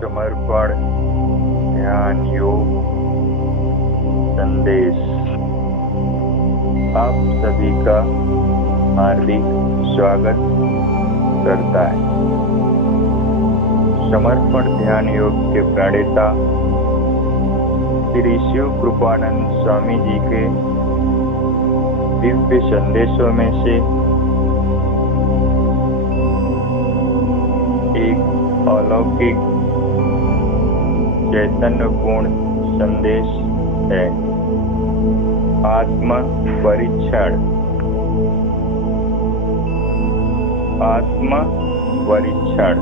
समर्पण ध्यान योग संदेश आप सभी का हार्दिक स्वागत करता है। समर्पण ध्यान योग के प्रणेता श्री शिव कृपानंद स्वामी जी के दिव्य संदेशों में से एक अलौकिक चैतन्यपूर्ण संदेश है। आत्म परीक्षण। आत्म परीक्षण।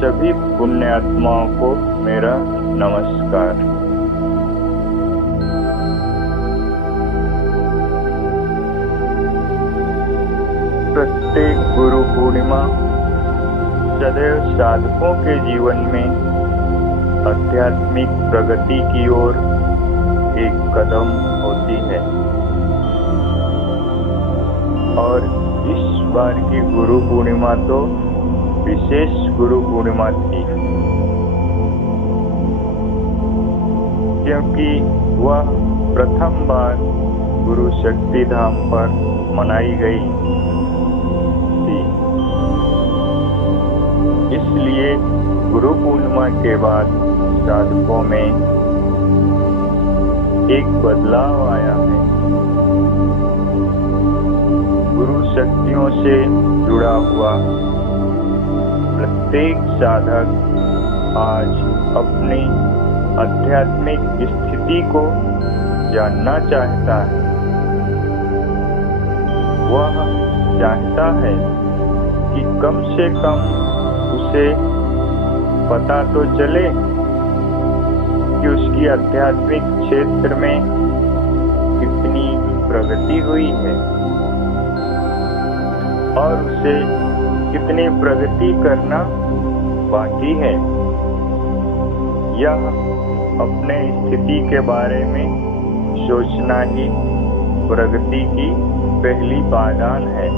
सभी पुण्यात्माओं को मेरा नमस्कार। प्रत्येक गुरु पूर्णिमा सदैव साधकों के जीवन में आध्यात्मिक प्रगति की ओर एक कदम होती है और इस बार की गुरु पूर्णिमा तो विशेष गुरु पूर्णिमा थी, क्योंकि वह प्रथम बार गुरु शक्ति धाम पर मनाई गई थी। इसलिए गुरु पूर्णिमा के बाद साधकों में एक बदलाव आया है। गुरु शक्तियों से जुड़ा हुआ प्रत्येक साधक आज अपनी आध्यात्मिक स्थिति को जानना चाहता है। वह चाहता है कि कम से कम उसे पता तो चले कि उसकी आध्यात्मिक क्षेत्र में कितनी प्रगति हुई है और उसे कितनी प्रगति करना बाकी है। यह अपने स्थिति के बारे में सोचना ही प्रगति की पहली पायदान है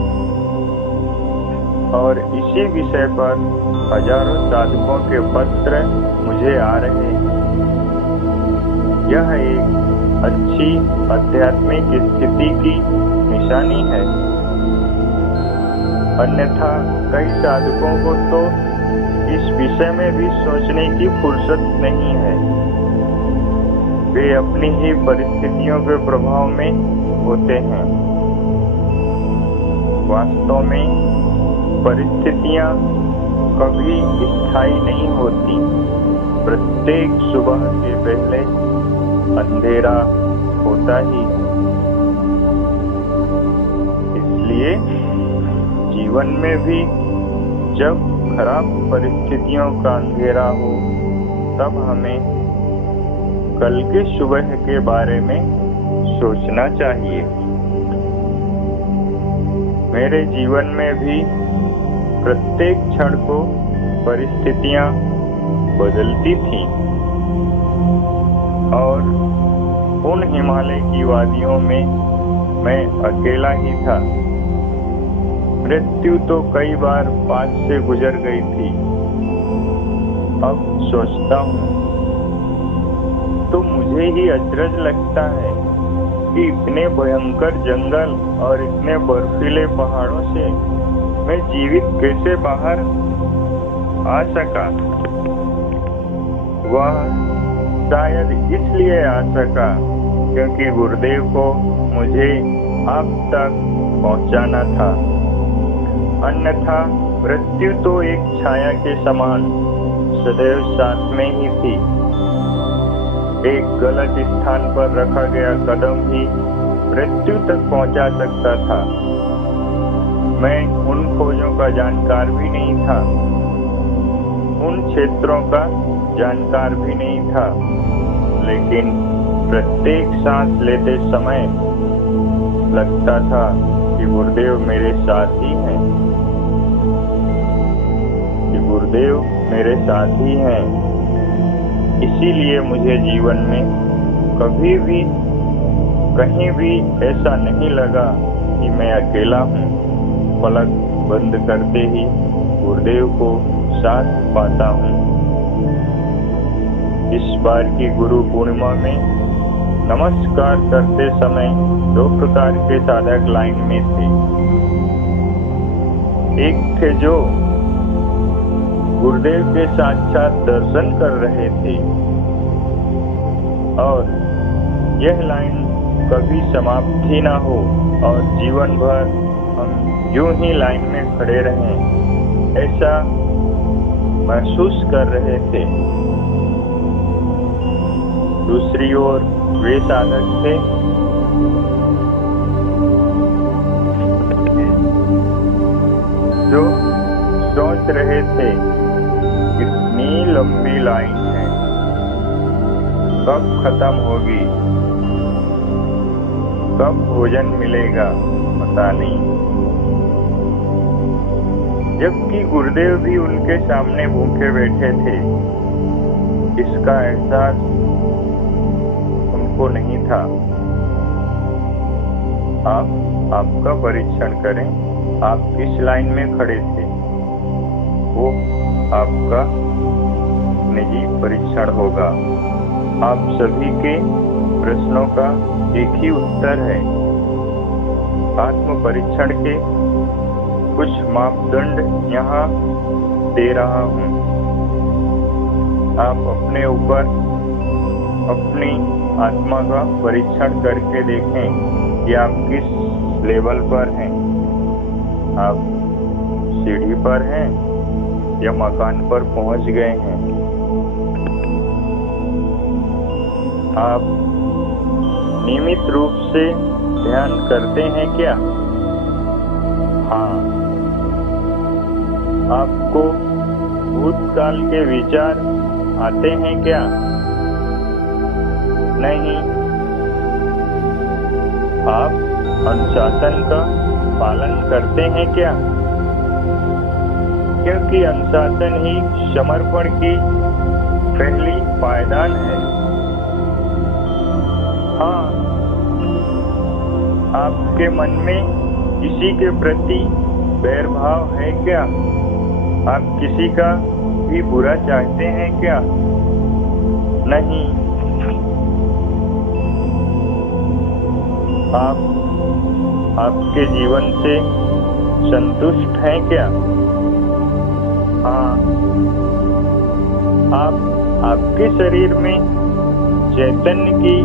और इसी विषय पर हजारों साधकों के पत्र मुझे आ रहे हैं। यह एक अच्छी आध्यात्मिक स्थिति की निशानी है। अन्यथा कई साधकों को तो इस विषय में भी सोचने की फुर्सत नहीं है। वे अपनी ही परिस्थितियों के प्रभाव में होते हैं। वास्तव में परिस्थितियां कभी स्थायी नहीं होती। प्रत्येक सुबह के पहले अंधेरा होता ही है। इसलिए जीवन में भी जब खराब परिस्थितियों का अंधेरा हो तब हमें कल के सुबह के बारे में सोचना चाहिए। मेरे जीवन में भी प्रत्येक क्षण को परिस्थितियां बदलती थीं और उन हिमालय की वादियों में मैं अकेला ही था। मृत्यु तो कई बार पास से गुजर गई थी। अब सोचता हूँ तो मुझे ही अचरज लगता है कि इतने भयंकर जंगल और इतने बर्फीले पहाड़ों से मैं जीवित कैसे बाहर आ सका। वह शायद इसलिए आ सका क्योंकि गुरुदेव को मुझे आप तक पहुंचाना था। अन्यथा मृत्यु तो एक छाया के समान सदैव साथ में ही थी। एक गलत स्थान पर रखा गया कदम ही मृत्यु तक पहुंचा सकता था। मैं उन खोजों का जानकार भी नहीं था, उन क्षेत्रों का जानकार भी नहीं था, लेकिन प्रत्येक सांस लेते समय लगता था कि गुरुदेव मेरे साथ ही हैं, कि गुरुदेव मेरे साथ ही हैं। इसीलिए मुझे जीवन में कभी भी कहीं भी ऐसा नहीं लगा कि मैं अकेला हूँ। पलक बंद करते ही गुरुदेव को साथ पाता हूँ। इस बार की गुरु पूर्णिमा में नमस्कार करते समय 2 प्रकार के साधक लाइन में थे। एक थे जो गुरुदेव के साक्षात दर्शन कर रहे थे और यह लाइन कभी समाप्त ही ना हो और जीवन भर हम यूं ही लाइन में खड़े रहें, ऐसा महसूस कर रहे थे। दूसरी ओर वे साधक थे जो सोच रहे थे, कितनी लंबी लाइन है, कब खत्म होगी, कब भोजन मिलेगा पता नहीं। जबकि गुरुदेव भी उनके सामने भूखे बैठे थे, इसका एहसास उनको नहीं था। आप आपका परीक्षण करें, आप किस लाइन में खड़े थे, वो आपका निजी परीक्षण होगा। आप सभी के प्रश्नों का एक ही उत्तर है। आत्म परीक्षण के कुछ मापदंड यहाँ दे रहा हूँ। आप अपने ऊपर अपनी आत्मा का परीक्षण करके देखें कि आप किस लेवल पर हैं। आप सीढ़ी पर हैं या मकान पर पहुंच गए हैं। आप नियमित रूप से ध्यान करते हैं क्या? हाँ। आपको भूतकाल के विचार आते हैं क्या? नहीं। आप अनुशासन का पालन करते हैं क्या? क्योंकि अनुशासन ही समर्पण की पहली पायदान है। हाँ। आपके मन में किसी के प्रति बैर भाव है क्या? आप किसी का भी बुरा चाहते हैं क्या? नहीं। आप आपके जीवन से संतुष्ट हैं क्या? हाँ। आप आपके शरीर में चैतन्य की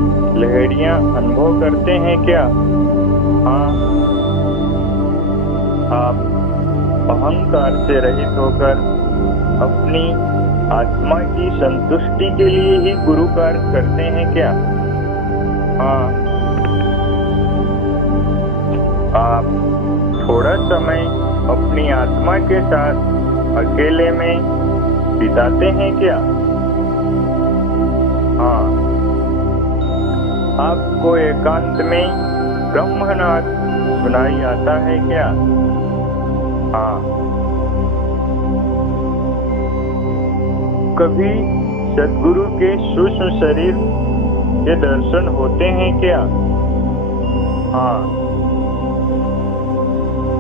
लहरियां अनुभव करते हैं क्या? हाँ। आप अहंकार से रहित होकर अपनी आत्मा की संतुष्टि के लिए ही गुरु कार्य करते हैं क्या? हाँ। आप थोड़ा समय अपनी आत्मा के साथ अकेले में बिताते हैं क्या? हाँ। आपको एकांत में ब्रह्मनाद सुनाई आता है क्या? हाँ। कभी सद्गुरु के सूक्ष्म शरीर के दर्शन होते हैं क्या? हाँ।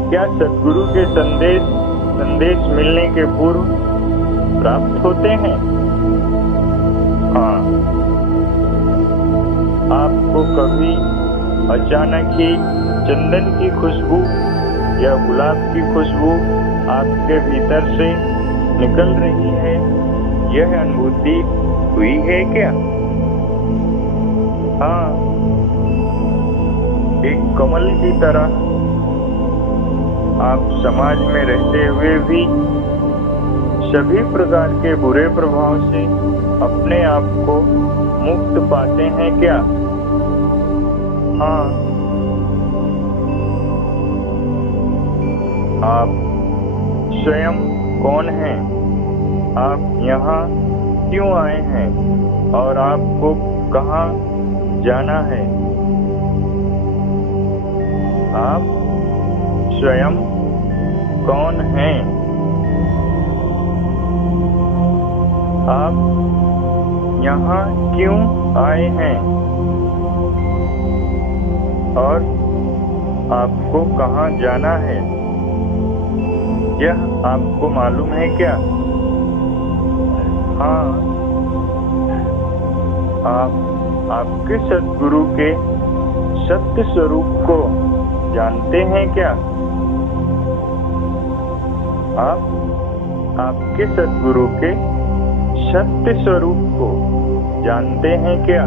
क्या सद्गुरु के संदेश मिलने के पूर्व प्राप्त होते हैं? हाँ। आपको कभी अचानक ही चंदन की खुशबू या गुलाब की खुशबू आपके भीतर से निकल रही है, यह अनुभूति हुई है क्या? हाँ। एक कमल की तरह आप समाज में रहते हुए भी सभी प्रकार के बुरे प्रभाव से अपने आप को मुक्त पाते हैं क्या? हाँ। आप स्वयं कौन हैं? आप यहाँ क्यों आए हैं और आपको कहाँ जाना है? आप स्वयं कौन हैं? आप यहाँ क्यों आए हैं और आपको कहाँ जाना है? यह आपको मालूम है क्या? हाँ, आप आपके सद्गुरु के सत्य स्वरूप को जानते हैं क्या? आप आपके सद्गुरु के सत्य स्वरूप को जानते हैं क्या?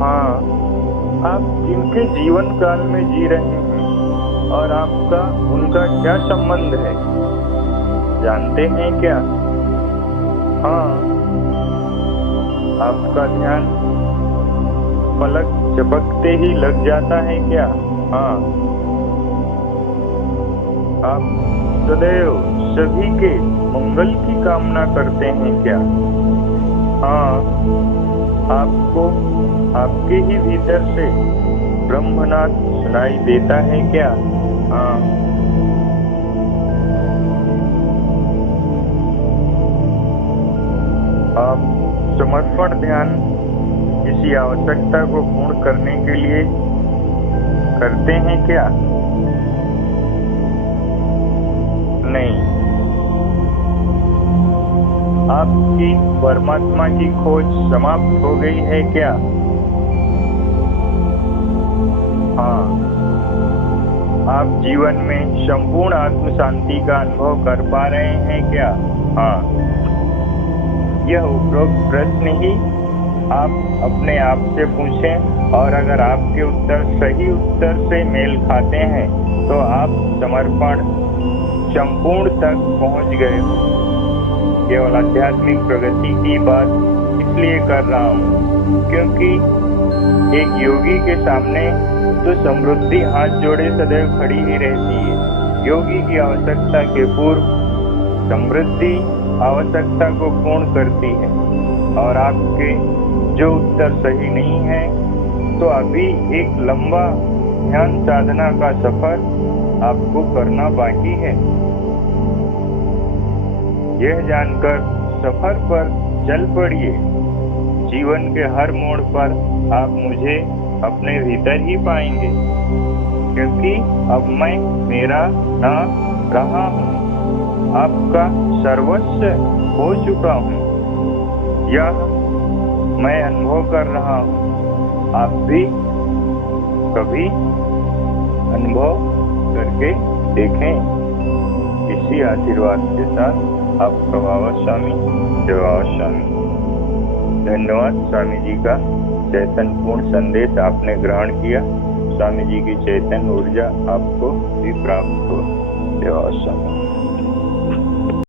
हाँ, आप जिनके जीवन काल में जी रहे हैं और आपका उनका क्या संबंध है, जानते हैं क्या? हाँ, आपका ध्यान पलक झपकते ही लग जाता है क्या? हाँ, आप सदैव सभी के मंगल की कामना करते हैं क्या? हाँ, आपको आपके ही भीतर से ब्रह्मनाद सुनाई देता है क्या? हाँ, आप समर्पण ध्यान किसी आवश्यकता को पूर्ण करने के लिए करते हैं क्या? नहीं, आपकी परमात्मा की खोज समाप्त हो गई है क्या? हाँ, आप जीवन में संपूर्ण आत्म शांति का अनुभव कर पा रहे हैं क्या? हाँ, यह उपरोक्त प्रश्न ही आप अपने आप से पूछें और अगर आपके उत्तर सही उत्तर से मेल खाते हैं तो आप समर्पण संपूर्ण तक पहुंच गए हो। केवल आध्यात्मिक प्रगति की बात इसलिए कर रहा हूँ क्योंकि एक योगी के सामने तो समृद्धि हाथ जोड़े सदैव खड़ी ही रहती है। योगी की आवश्यकता के पूर्व समृद्धि आवश्यकता को पूर्ण करती है और आपके जो उत्तर सही नहीं है तो अभी एक लंबा ध्यान साधना का सफर आपको करना बाकी है। यह जानकर सफर पर चल पड़िए। जीवन के हर मोड़ पर आप मुझे अपने भीतर ही पाएंगे क्योंकि अब मैं मेरा न रहा हूँ, आपका सर्वस्व हो चुका हूँ। यह मैं अनुभव कर रहा हूँ, आप भी कभी अनुभव करके देखें। इसी आशीर्वाद के साथ आपका बाबा स्वामी, जय बाबा स्वामी। धन्यवाद। स्वामी जी का चैतन्यपूर्ण संदेश आपने ग्रहण किया। स्वामी जी की चैतन्य ऊर्जा आपको भी प्राप्त हो। जय बाबा स्वामी।